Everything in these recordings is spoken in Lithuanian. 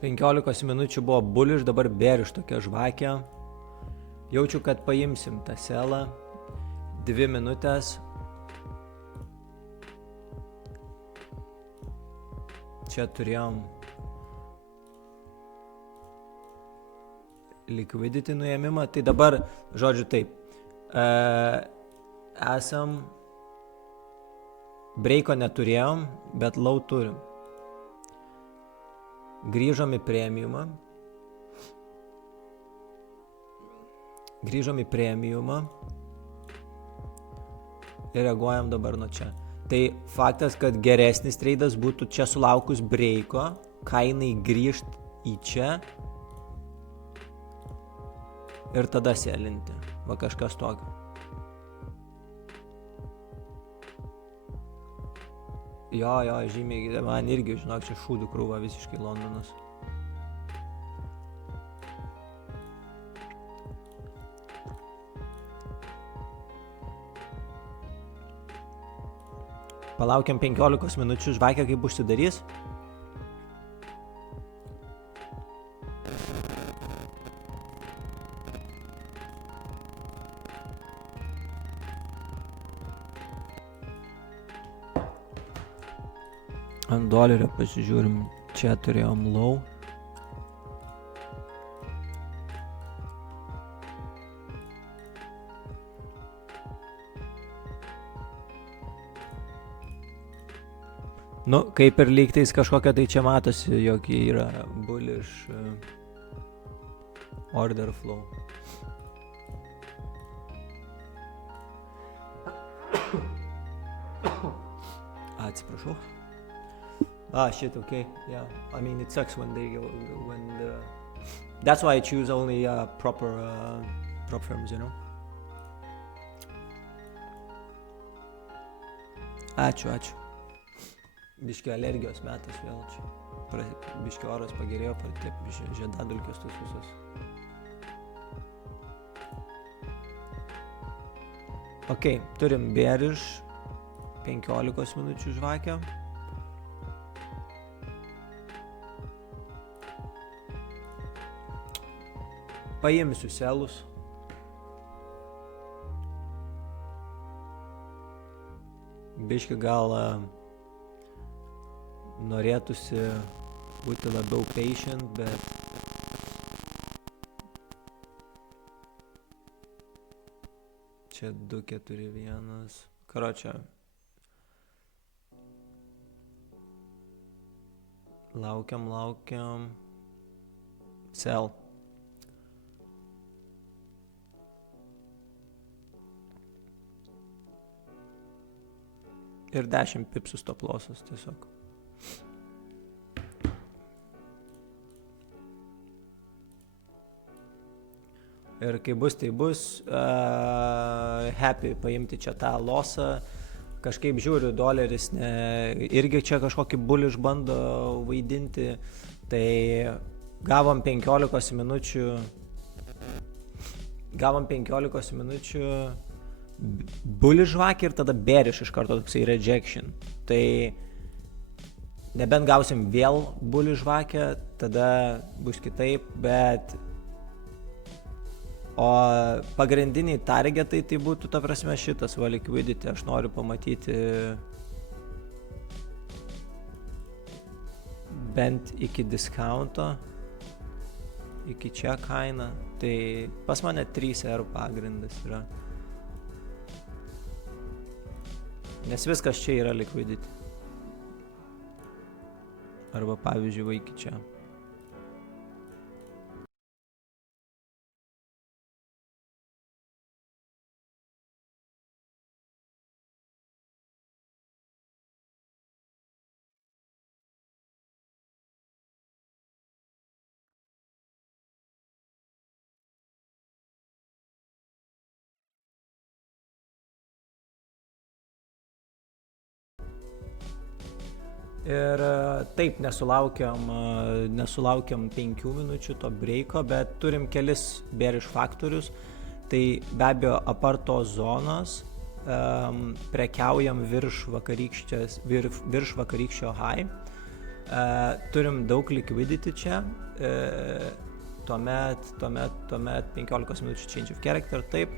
15 minučių buvo bullish, dabar bearish tokia žvakė. Jaučiu, kad paimsim tą selą. 2 minutės. Čia turėjom liquidity nuėmimą. Tai dabar, žodžiu, taip. Esam breiko neturėjom, bet low turim. Grįžom į premiumą. Ir reaguojam dabar nuo čia. Tai faktas, kad geresnis treidas būtų čia sulaukus breiko, kainai grįžt į čia ir tada selinti. Va kažkas tokio. Jo, žymiai, man irgi, žinok, čia šūdų krūva visiškai Londonas. Palaukiam 15 minučių, žvakę kaip užsidarys. Ant dolerio pasižiūrim, čia turėjom low. Nu, kaip ir lygtais kažkokia tai čia matosi, jog yra bullish order flow. Atsiprašau. Shit, okay, yeah. I mean, it sucks when that's why I choose only proper prop firms, you know. Ačiū. Biškio alergijos metas vėl čia. Biškio oras pagerėjo, taip žiedadulkės tos visos. Ok, turim bearish 15 minučių žvakę. Paimsiu selus. Biški gal norėtųsi būti labiau patient, bet čia 2, 4, 1. Karočią. Laukiam. Sell. Ir 10 pipsų stop lossas tiesiog. Ir kai bus, tai bus. Happy paimti čia tą lossą. Kažkaip žiūriu, doleris irgi čia kažkokį bullish bando vaidinti. Tai gavom 15 minučių. Bullish žvakį ir tada bearish iš karto toksai rejection. Tai nebent gausim vėl bullish žvakę, tada bus kitaip, bet o pagrindiniai targetai tai būtų, ta prasme, šitas va liquidity. Aš noriu pamatyti bent iki discounto, iki čia kainą. Tai pas mane 3 eurų pagrindas yra. Nes viskas čia yra liquidity. Arba pavyzdžiui va iki čia. Ir taip, nesulaukiam 5 minučių to breiko, bet turim kelis bearish faktorius. Tai be abejo apartos zonos, prekiaujam virš vakarykščio high. Turim daug liquidity čia. Tuomet 15 minučių change of character, taip.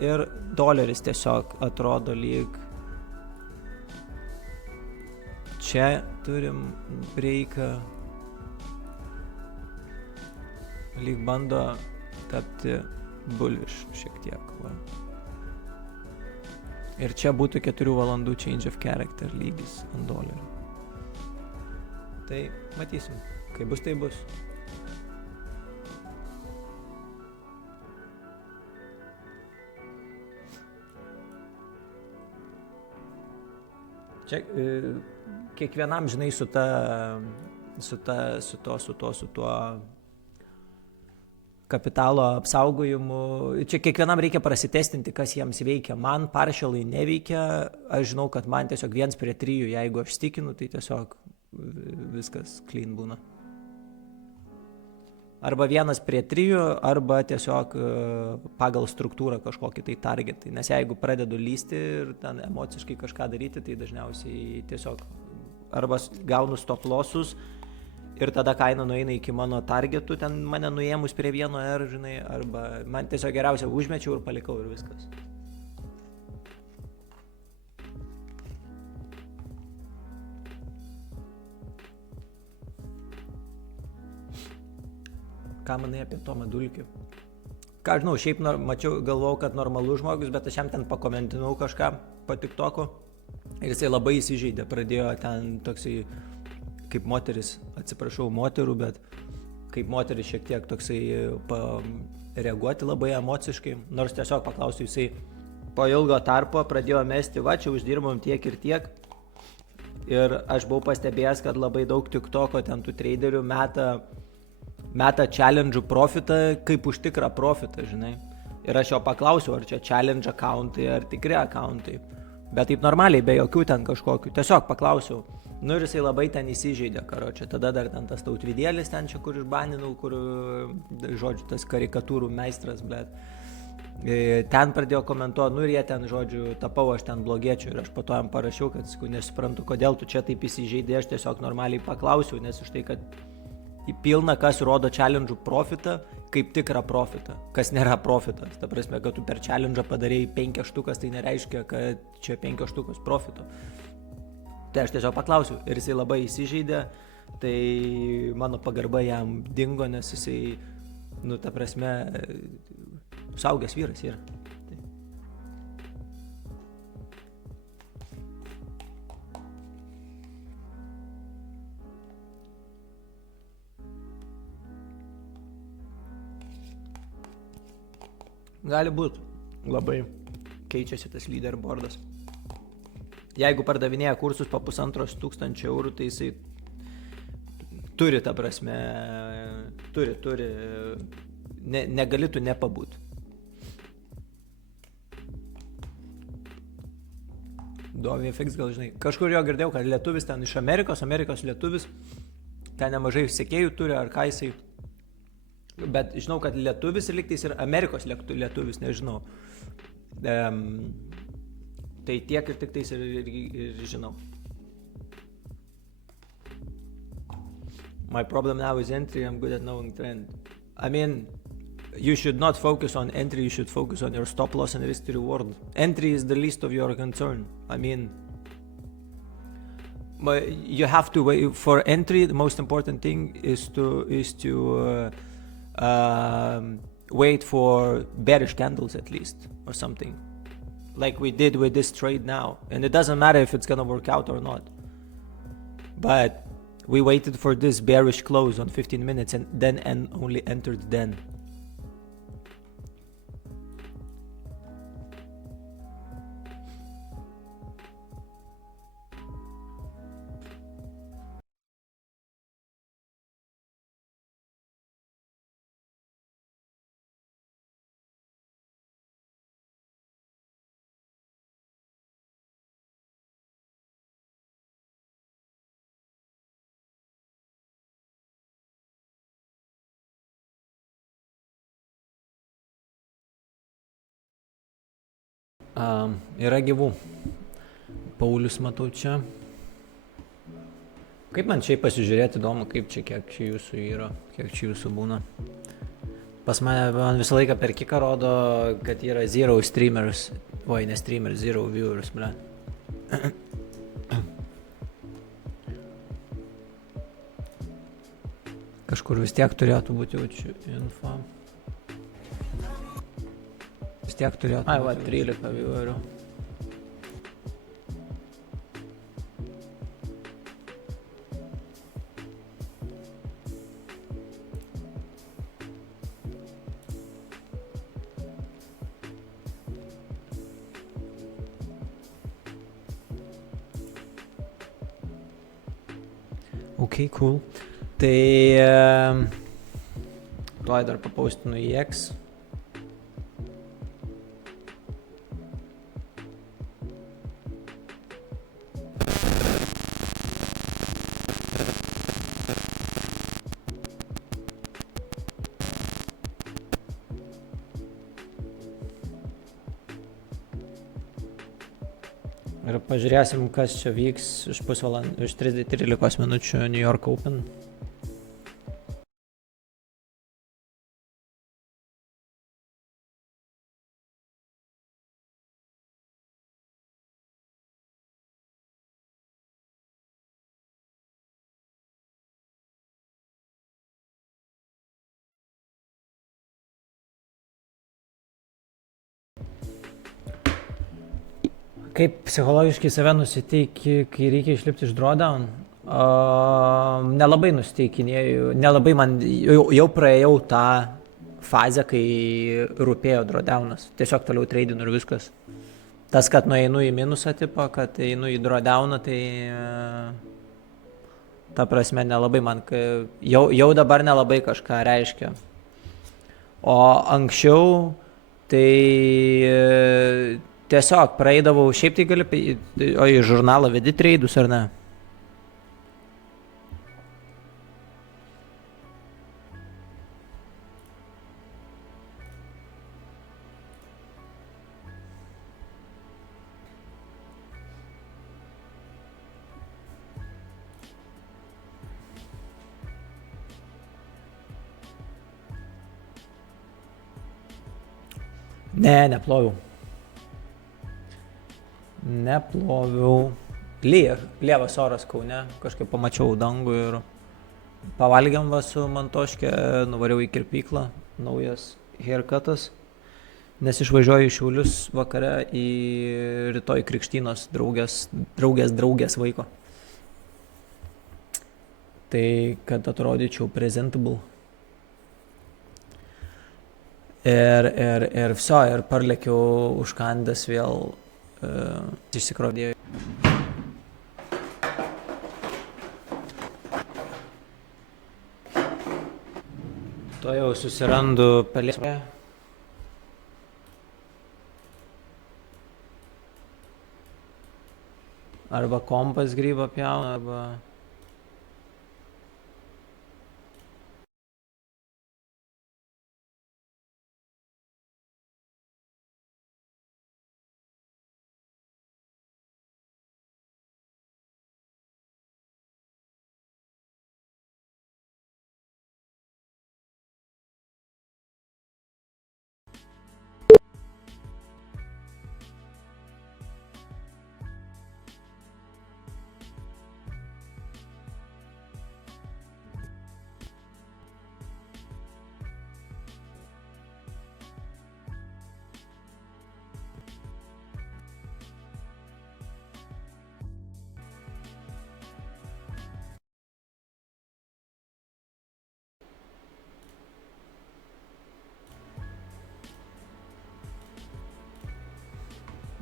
Ir doleris tiesiog atrodo lyg. Čia turim breaką. Lyg bando tapti bullish šiek tiek. Va. Ir čia būtų 4 valandų change of character lygis ant dolerio. Tai matysim. Kai bus, tai bus. Čia kiekvienam, žinai, su tuo kapitalo apsaugojimu. Čia kiekvienam reikia prasitestinti, kas jiems veikia. Man partialai neveikia. Aš žinau, kad man tiesiog 1/3, jeigu aš stikinu, tai tiesiog viskas clean būna. Arba 1/3, arba tiesiog pagal struktūrą kažkokį tai targetą. Nes jeigu pradedu lysti ir ten emociškai kažką daryti, tai dažniausiai tiesiog arba gaunu stop lossus ir tada kaina nueina iki mano targetų, ten mane nuėmus prie 1R, žinai, arba man tiesiog geriausia užmečiau ir palikau ir viskas. Ką manai apie Tomą Dulkį? Ką žinau, šiaip galvojau, kad normalus žmogus, bet aš jam ten pakomentinau kažką po TikToko ir jisai labai įsižeidė, pradėjo ten toksai, kaip moteris, atsiprašau moterų, bet kaip moteris šiek tiek toksai reaguoti labai emociškai, nors tiesiog paklausiu, jisai po ilgo tarpo pradėjo mesti, va, čia uždirbom tiek ir tiek. Ir aš buvau pastebėjęs, kad labai daug TikToko ten tų traderių meta challenge profitą kaip už tikrą profitą, žinai. Ir aš jo paklausiau, ar čia challenge accountai, ar tikri accountai. Bet taip normaliai, be jokių ten kažkokių. Tiesiog paklausiau. Nu ir jisai labai ten įsižeidė, karočią. Tada dar ten tas Tautvydėlis ten čia, kur išbaninau, kur, žodžiu, tas karikatūrų meistras, bet ten pradėjo komentuoti, nu ir jie ten, žodžiu, tapau aš ten blogiečiu. Ir aš po to jam parašiau, kad nesuprantu, kodėl tu čia taip įsižeidė, aš tiesiog normaliai paklausiau, nes už tai, kad į pilną, kas rodo challenge profitą, kaip tikrą profitą, kas nėra profitas. Ta prasme, kad tu per challenge padarėjai 5 štukas, tai nereiškia, kad čia 5 štukas profito. Tai aš tiesiog paklausiau ir jisai labai įsižeidė, tai mano pagarba jam dingo, nes jisai, nu, ta prasme, suaugęs vyras yra. Gali būti, labai keičiasi tas leaderboardas. Jeigu pardavinėja kursus po 1500 eurų, tai jisai turi, ta prasme, turi, negali tu nepabūt. DoviFX gal žinai, kažkur jo girdėjau, kad lietuvis ten iš Amerikos lietuvis, ten nemažai sekėjų turi, ar ką jisai. Bet žinau, kad lietuvis ir lygtais ir Amerikos lietuvis, nežinau. Tai tiek ir tik tais ir žinau. My problem now is entry, I'm good at knowing trend. I mean, you should not focus on entry, you should focus on your stop loss and risk to reward. Entry is the least of your concern. I mean, you have to wait for entry. The most important thing is to wait for bearish candles at least, or something like we did with this trade now. And it doesn't matter if it's gonna work out or not, but we waited for this bearish close on 15 minutes and then only entered then. Yra gyvų. Paulius matau čia. Kaip man čia pasižiūrėti įdomu, kaip čia, kiek čia jūsų yra, kiek čia jūsų būna. Pas man visą laiką per kiką rodo, kad yra 0 streamers, ne streamers, 0 viewers, ble. Kažkur vis tiek turėtų būti jaučiu info. Vis tiek turėtų būti. Ai, va, 13 viewerių. Ok, cool. Tai tuoj dar papaustinu į X. Ir pažiūrėsim, kas čia vyks iš 13 minučių New York Open. Kaip psichologiškai save nusiteiki, kai reikia išlipti iš drawdown? Nelabai nusiteikinėjau, nelabai man, jau praėjau tą fazę, kai rūpėjo drawdownas. Tiesiog toliau treidinu ir viskas. Tas, kad nueinu į minusą tipo, kad einu į drawdowną, tai ta prasme nelabai man, jau dabar nelabai kažką reiškia. O anksčiau, tai tiesiog praeidavau, šiaip tai gali, o į žurnalą vedi treidus ar ne? Ne, neploviau. Neploviau. Lievas oras Kaune, kažkaip pamačiau dangų ir pavalgiam va su Mantoške, nuvariau į kirpyklą, naujas haircutas, nes išvažiuoju į Šiaulius vakare į rytoj krikštynos draugės vaiko. Tai kad atrodyčiau presentable. Ir viso, ir parlėkiau užkandęs vėl išsikrovdėjau. To jau susirandu pelėsmę. Arba kompas grybą pjauna, arba...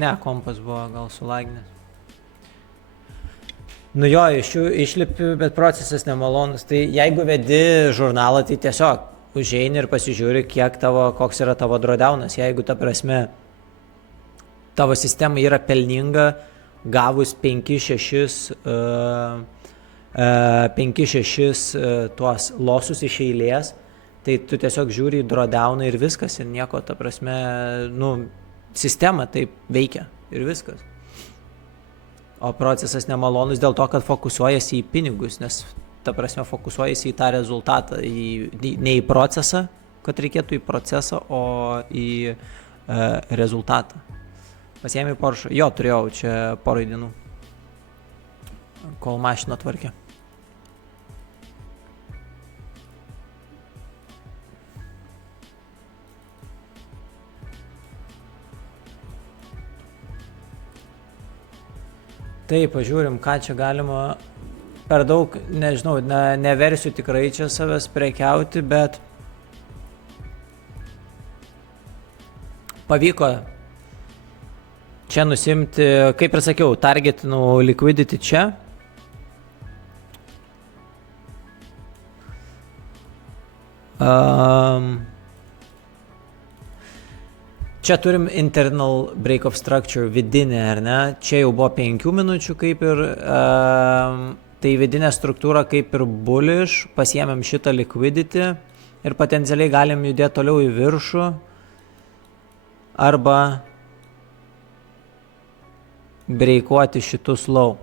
Ne, kompas buvo gal sulaginęs. Nu jo, išlipiu, bet procesas nemalonus. Tai jeigu vedi žurnalą, tai tiesiog užeini ir pasižiūri, koks yra tavo drawdownas. Jeigu ta prasme tavo sistema yra pelninga, gavus 5-6 tuos losus iš eilės, tai tu tiesiog žiūri į drawdowną ir viskas, ir nieko, ta prasme, sistema taip veikia ir viskas. O procesas nemalonus dėl to, kad fokusuojasi į pinigus, nes ta prasme fokusuojasi į tą rezultatą, ne į procesą, kad reikėtų į procesą, o į rezultatą. Pasiėmė Porsche. Jo, turėjau čia porai dienų, kol mašiną tvarkė. Taip, pažiūrim, ką čia galima. Per daug, nežinau, neversiu tikrai čia savęs prekiauti, bet pavyko čia nusimti, kaip ir sakiau, targetinau liquidity čia. Čia turim internal break of structure, vidinė, ar ne? Čia jau buvo 5 minučių kaip ir, tai vidinė struktūra kaip ir bullish, pasiėmėm šitą liquidity ir potencialiai galim judėti toliau į viršų arba breikuoti šitus low.